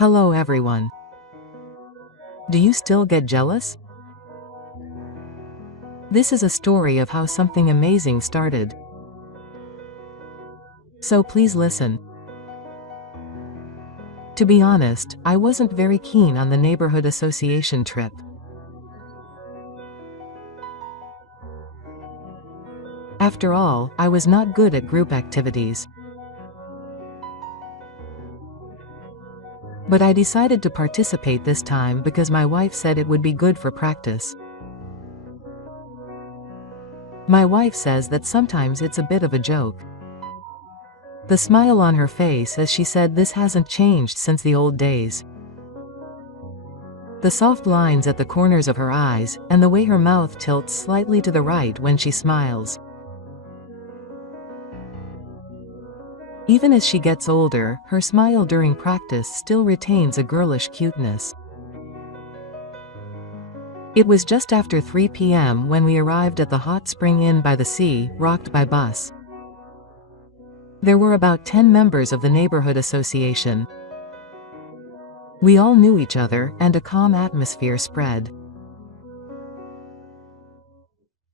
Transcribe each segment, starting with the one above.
Hello everyone. Do you still get jealous? This is a story of how something amazing started. So please listen. To be honest, I wasn't very keen on the neighborhood association trip. After all, I was not good at group activities. But I decided to participate this time because my wife said it would be good for practice. My wife says that sometimes it's a bit of a joke. The smile on her face as she said this hasn't changed since the old days. The soft lines at the corners of her eyes, and the way her mouth tilts slightly to the right when she smiles. Even as she gets older, her smile during practice still retains a girlish cuteness. It was just after 3 p.m. when we arrived at the hot spring inn by the sea, rocked by bus. There were about 10 members of the neighborhood association. We all knew each other, and a calm atmosphere spread.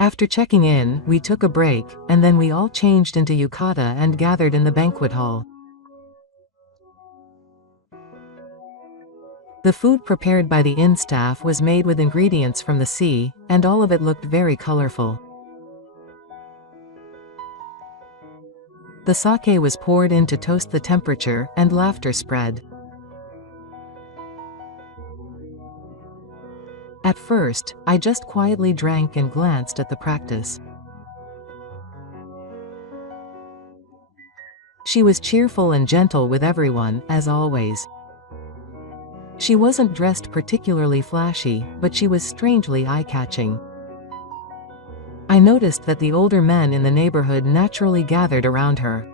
After checking in, we took a break, and then we all changed into yukata and gathered in the banquet hall. The food prepared by the inn staff was made with ingredients from the sea, and all of it looked very colorful. The sake was poured in to toast the temperature, and laughter spread. At first, I just quietly drank and glanced at the practice. She was cheerful and gentle with everyone, as always. She wasn't dressed particularly flashy, but she was strangely eye-catching. I noticed that the older men in the neighborhood naturally gathered around her.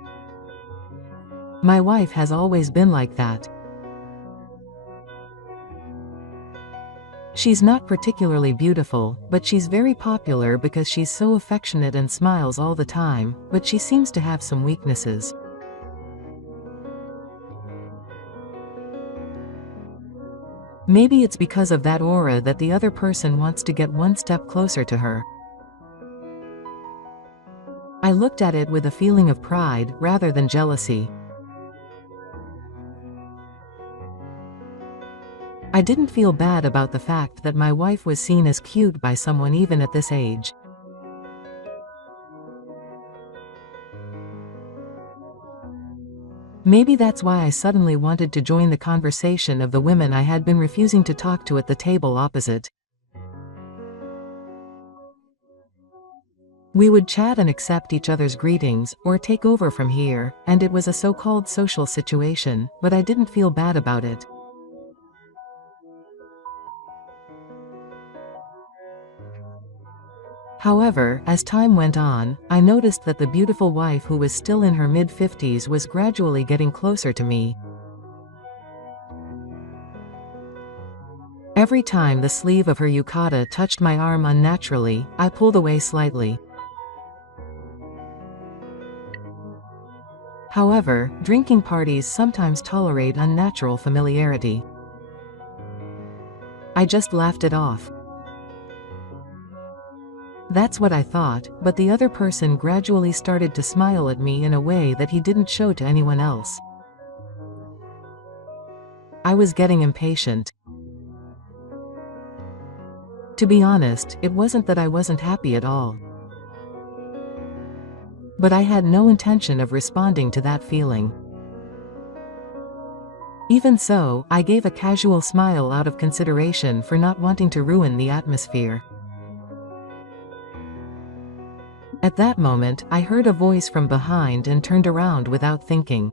My wife has always been like that. She's not particularly beautiful, but she's very popular because she's so affectionate and smiles all the time, but she seems to have some weaknesses. Maybe it's because of that aura that the other person wants to get one step closer to her. I looked at it with a feeling of pride, rather than jealousy. I didn't feel bad about the fact that my wife was seen as cute by someone even at this age. Maybe that's why I suddenly wanted to join the conversation of the women I had been refusing to talk to at the table opposite. We would chat and accept each other's greetings, or take over from here, and it was a so-called social situation, but I didn't feel bad about it. However, as time went on, I noticed that the beautiful wife who was still in her mid-50s was gradually getting closer to me. Every time the sleeve of her yukata touched my arm unnaturally, I pulled away slightly. However, drinking parties sometimes tolerate unnatural familiarity. I just laughed it off. That's what I thought, but the other person gradually started to smile at me in a way that he didn't show to anyone else. I was getting impatient. To be honest, it wasn't that I wasn't happy at all. But I had no intention of responding to that feeling. Even so, I gave a casual smile out of consideration for not wanting to ruin the atmosphere. At that moment, I heard a voice from behind and turned around without thinking.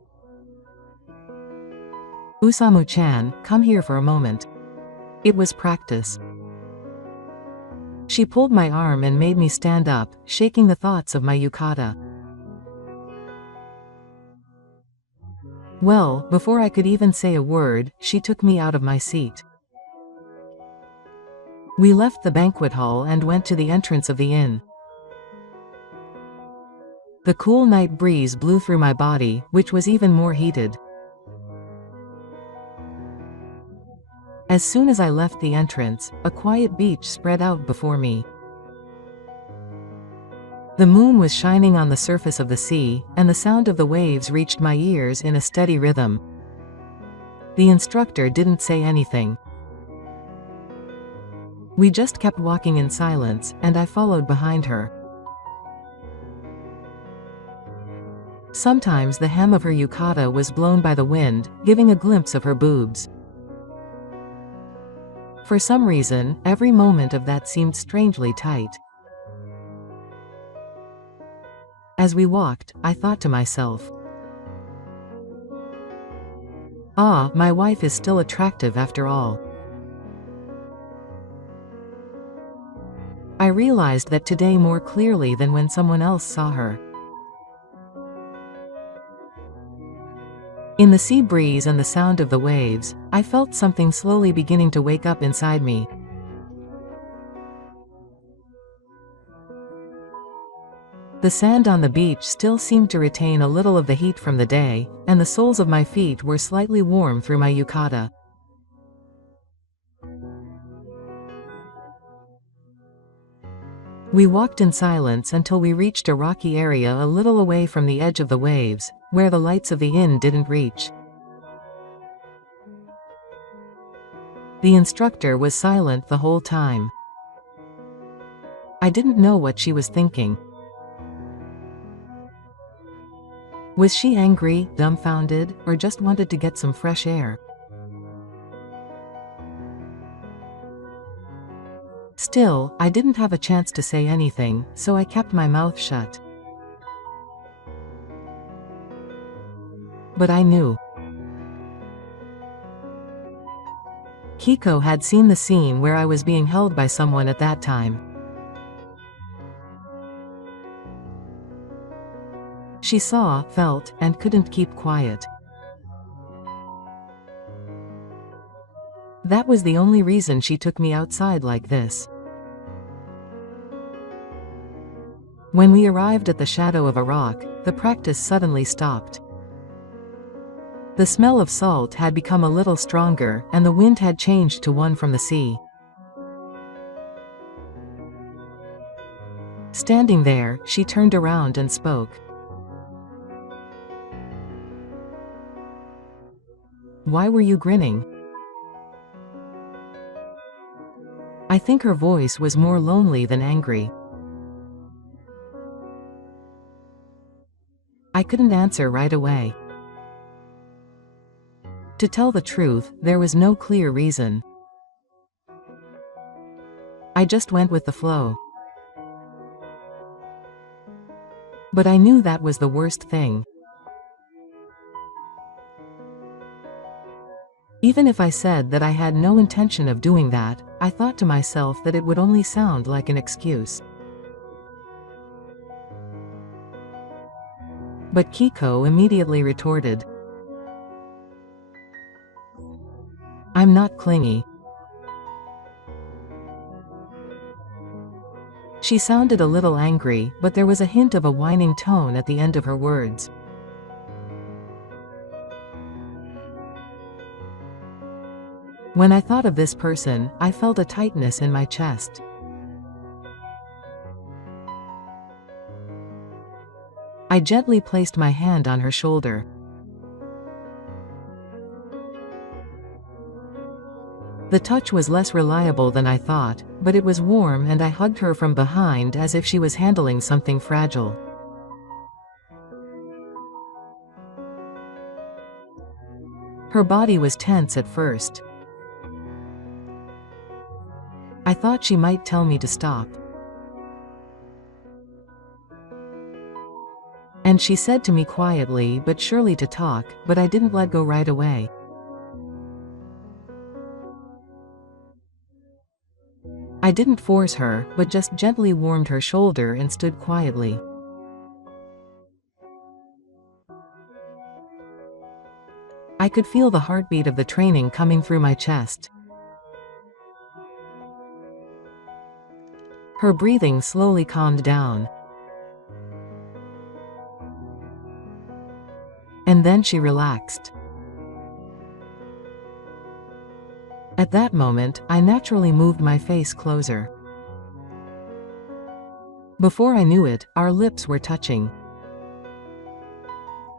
"Usamu-chan, come here for a moment." It was practice. She pulled my arm and made me stand up, shaking the thoughts of my yukata. Well, before I could even say a word, she took me out of my seat. We left the banquet hall and went to the entrance of the inn. The cool night breeze blew through my body, which was even more heated. As soon as I left the entrance, a quiet beach spread out before me. The moon was shining on the surface of the sea, and the sound of the waves reached my ears in a steady rhythm. The instructor didn't say anything. We just kept walking in silence, and I followed behind her. Sometimes the hem of her yukata was blown by the wind, giving a glimpse of her boobs. For some reason, every moment of that seemed strangely tight. As we walked, I thought to myself, "Ah, my wife is still attractive after all." I realized that today more clearly than when someone else saw her. In the sea breeze and the sound of the waves, I felt something slowly beginning to wake up inside me. The sand on the beach still seemed to retain a little of the heat from the day, and the soles of my feet were slightly warm through my yukata. We walked in silence until we reached a rocky area a little away from the edge of the waves, where the lights of the inn didn't reach. The instructor was silent the whole time. I didn't know what she was thinking. Was she angry, dumbfounded, or just wanted to get some fresh air? Still, I didn't have a chance to say anything, so I kept my mouth shut. But I knew. Kiko had seen the scene where I was being held by someone at that time. She saw, felt, and couldn't keep quiet. That was the only reason she took me outside like this. When we arrived at the shadow of a rock, the practice suddenly stopped. The smell of salt had become a little stronger, and the wind had changed to one from the sea. Standing there, she turned around and spoke. "Why were you grinning?" I think her voice was more lonely than angry. I couldn't answer right away. To tell the truth, there was no clear reason. I just went with the flow. But I knew that was the worst thing. Even if I said that I had no intention of doing that, I thought to myself that it would only sound like an excuse. But Kiko immediately retorted, "I'm not clingy." She sounded a little angry, but there was a hint of a whining tone at the end of her words. When I thought of this person, I felt a tightness in my chest. I gently placed my hand on her shoulder. The touch was less reliable than I thought, but it was warm, and I hugged her from behind as if she was handling something fragile. Her body was tense at first. I thought she might tell me to stop. And she said to me quietly but surely to talk, but I didn't let go right away. I didn't force her, but just gently warmed her shoulder and stood quietly. I could feel the heartbeat of the training coming through my chest. Her breathing slowly calmed down. And then she relaxed. At that moment, I naturally moved my face closer. Before I knew it, our lips were touching.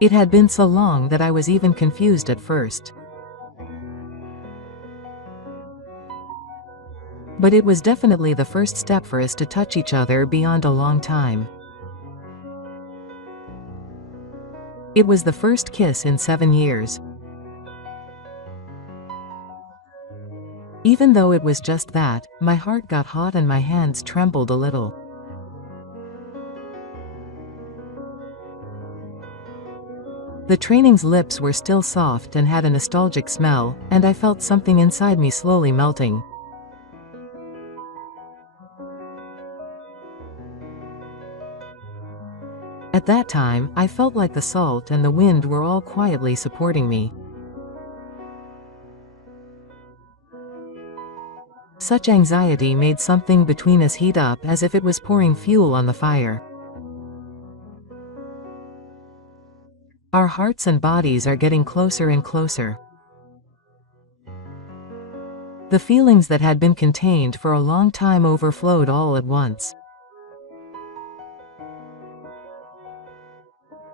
It had been so long that I was even confused at first. But it was definitely the first step for us to touch each other beyond a long time. It was the first kiss in 7 years. Even though it was just that, my heart got hot and my hands trembled a little. The training's lips were still soft and had a nostalgic smell, and I felt something inside me slowly melting. At that time, I felt like the salt and the wind were all quietly supporting me. Such anxiety made something between us heat up as if it was pouring fuel on the fire. Our hearts and bodies are getting closer and closer. The feelings that had been contained for a long time overflowed all at once.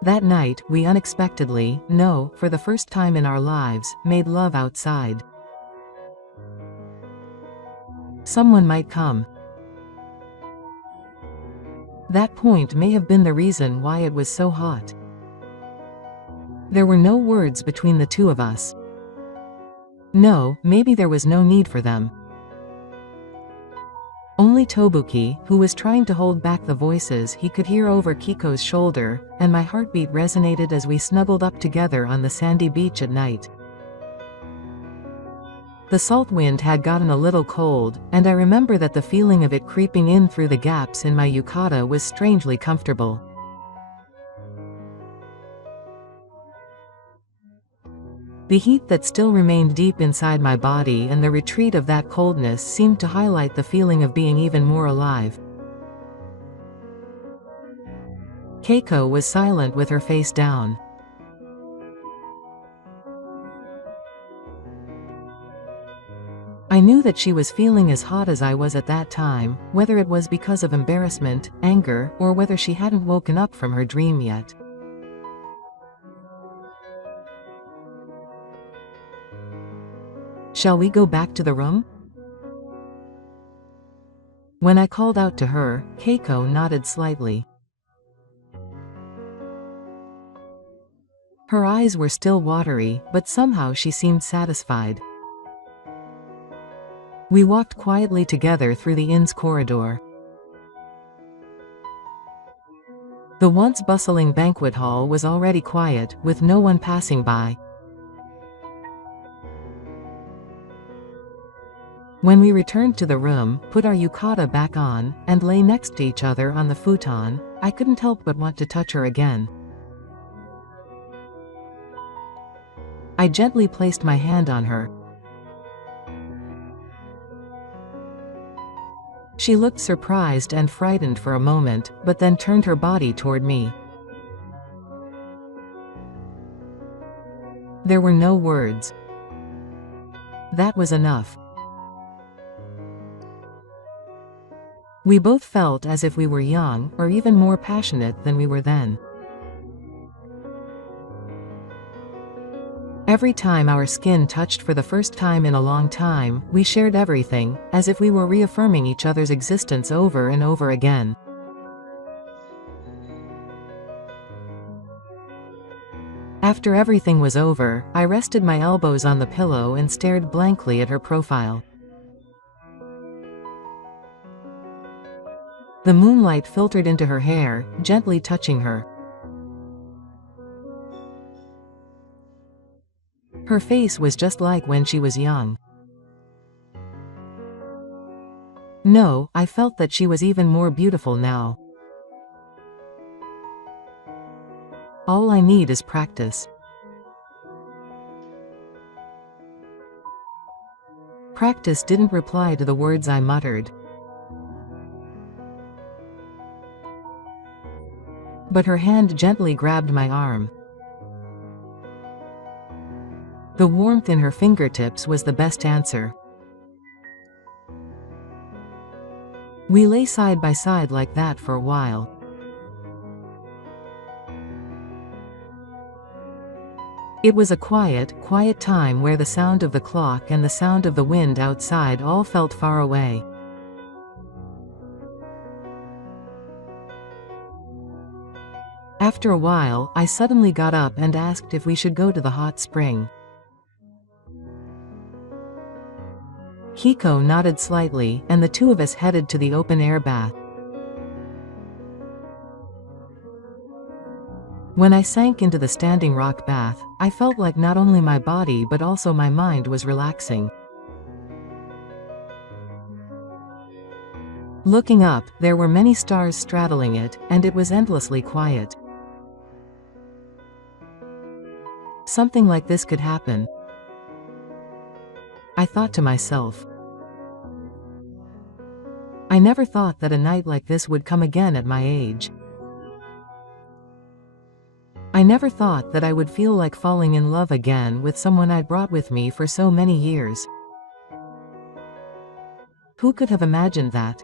That night, we unexpectedly, no, for the first time in our lives, made love outside. Someone might come. That point may have been the reason why it was so hot. There were no words between the two of us. No, maybe there was no need for them. Only Tobuki, who was trying to hold back the voices he could hear over Kiko's shoulder, and my heartbeat resonated as we snuggled up together on the sandy beach at night. The salt wind had gotten a little cold, and I remember that the feeling of it creeping in through the gaps in my yukata was strangely comfortable. The heat that still remained deep inside my body and the retreat of that coldness seemed to highlight the feeling of being even more alive. Keiko was silent with her face down. I knew that she was feeling as hot as I was at that time, whether it was because of embarrassment, anger, or whether she hadn't woken up from her dream yet. "Shall we go back to the room?" When I called out to her, Keiko nodded slightly. Her eyes were still watery, but somehow she seemed satisfied. We walked quietly together through the inn's corridor. The once bustling banquet hall was already quiet, with no one passing by. When we returned to the room, put our yukata back on, and lay next to each other on the futon, I couldn't help but want to touch her again. I gently placed my hand on her. She looked surprised and frightened for a moment, but then turned her body toward me. There were no words. That was enough. We both felt as if we were young, or even more passionate than we were then. Every time our skin touched for the first time in a long time, we shared everything, as if we were reaffirming each other's existence over and over again. After everything was over, I rested my elbows on the pillow and stared blankly at her profile. The moonlight filtered into her hair, gently touching her. Her face was just like when she was young. No, I felt that she was even more beautiful now. All I need is practice. Practice didn't reply to the words I muttered. But her hand gently grabbed my arm. The warmth in her fingertips was the best answer. We lay side by side like that for a while. It was a quiet time where the sound of the clock and the sound of the wind outside all felt far away. After a while, I suddenly got up and asked if we should go to the hot spring. Hiko nodded slightly, and the two of us headed to the open-air bath. When I sank into the standing rock bath, I felt like not only my body but also my mind was relaxing. Looking up, there were many stars straddling it, and it was endlessly quiet. Something like this could happen, I thought to myself. I never thought that a night like this would come again at my age. I never thought that I would feel like falling in love again with someone I'd brought with me for so many years. Who could have imagined that?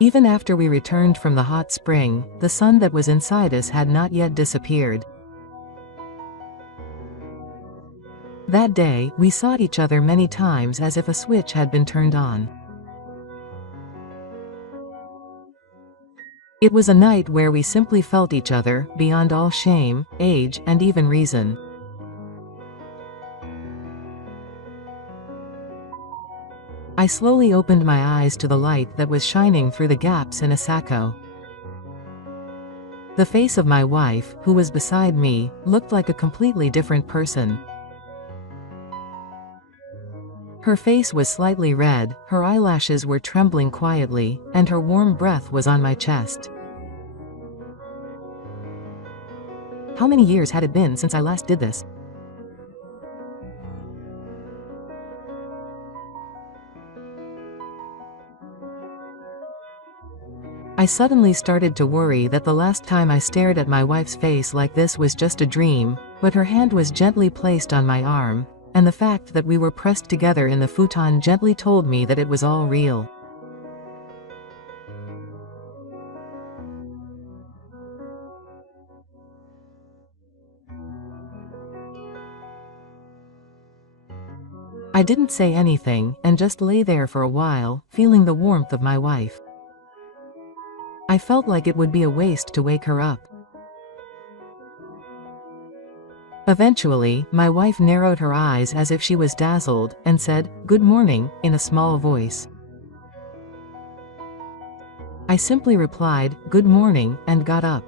Even after we returned from the hot spring, the sun that was inside us had not yet disappeared. That day, we sought each other many times as if a switch had been turned on. It was a night where we simply felt each other, beyond all shame, age, and even reason. I slowly opened my eyes to the light that was shining through the gaps in a sacco. The face of my wife, who was beside me, looked like a completely different person. Her face was slightly red, her eyelashes were trembling quietly, and her warm breath was on my chest. How many years had it been since I last did this? I suddenly started to worry that the last time I stared at my wife's face like this was just a dream, but her hand was gently placed on my arm, and the fact that we were pressed together in the futon gently told me that it was all real. I didn't say anything, and just lay there for a while, feeling the warmth of my wife. I felt like it would be a waste to wake her up. Eventually, my wife narrowed her eyes as if she was dazzled, and said, "Good morning," in a small voice. I simply replied, "Good morning," and got up.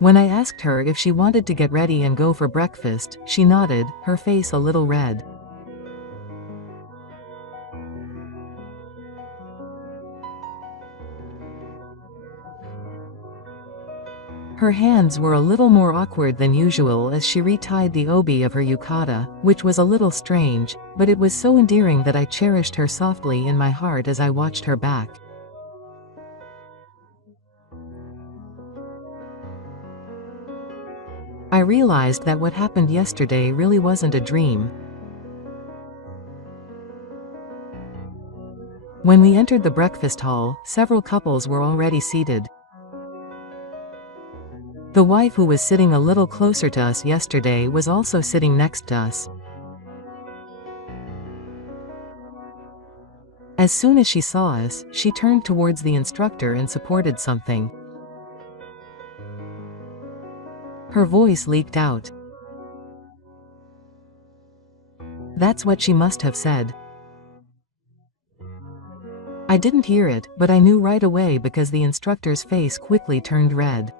When I asked her if she wanted to get ready and go for breakfast, she nodded, her face a little red. Her hands were a little more awkward than usual as she retied the obi of her yukata, which was a little strange, but it was so endearing that I cherished her softly in my heart as I watched her back. I realized that what happened yesterday really wasn't a dream. When we entered the breakfast hall, several couples were already seated. The wife who was sitting a little closer to us yesterday was also sitting next to us. As soon as she saw us, she turned towards the instructor and supported something. Her voice leaked out. That's what she must have said. I didn't hear it, but I knew right away because the instructor's face quickly turned red.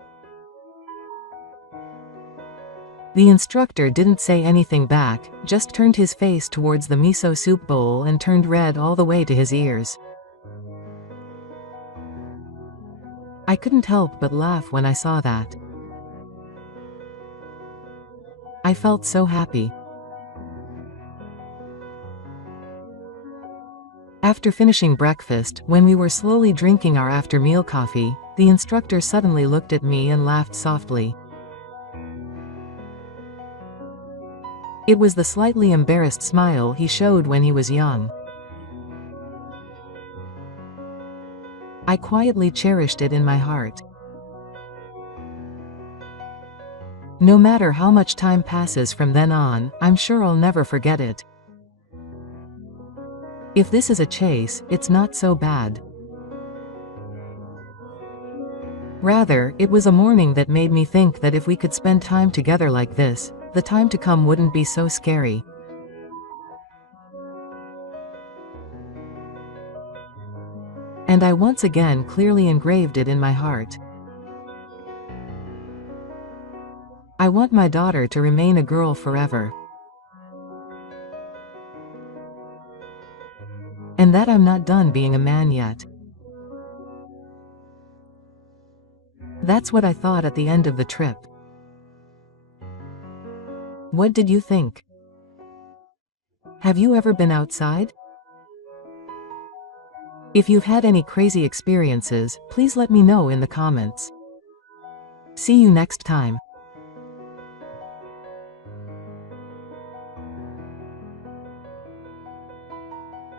The instructor didn't say anything back, just turned his face towards the miso soup bowl and turned red all the way to his ears. I couldn't help but laugh when I saw that. I felt so happy. After finishing breakfast, when we were slowly drinking our after-meal coffee, the instructor suddenly looked at me and laughed softly. It was the slightly embarrassed smile he showed when he was young. I quietly cherished it in my heart. No matter how much time passes from then on, I'm sure I'll never forget it. If this is a chase, it's not so bad. Rather, it was a morning that made me think that if we could spend time together like this, the time to come wouldn't be so scary. And I once again clearly engraved it in my heart. I want my daughter to remain a girl forever. And that I'm not done being a man yet. That's what I thought at the end of the trip. What did you think? Have you ever been outside? If you've had any crazy experiences, please let me know in the comments. See you next time.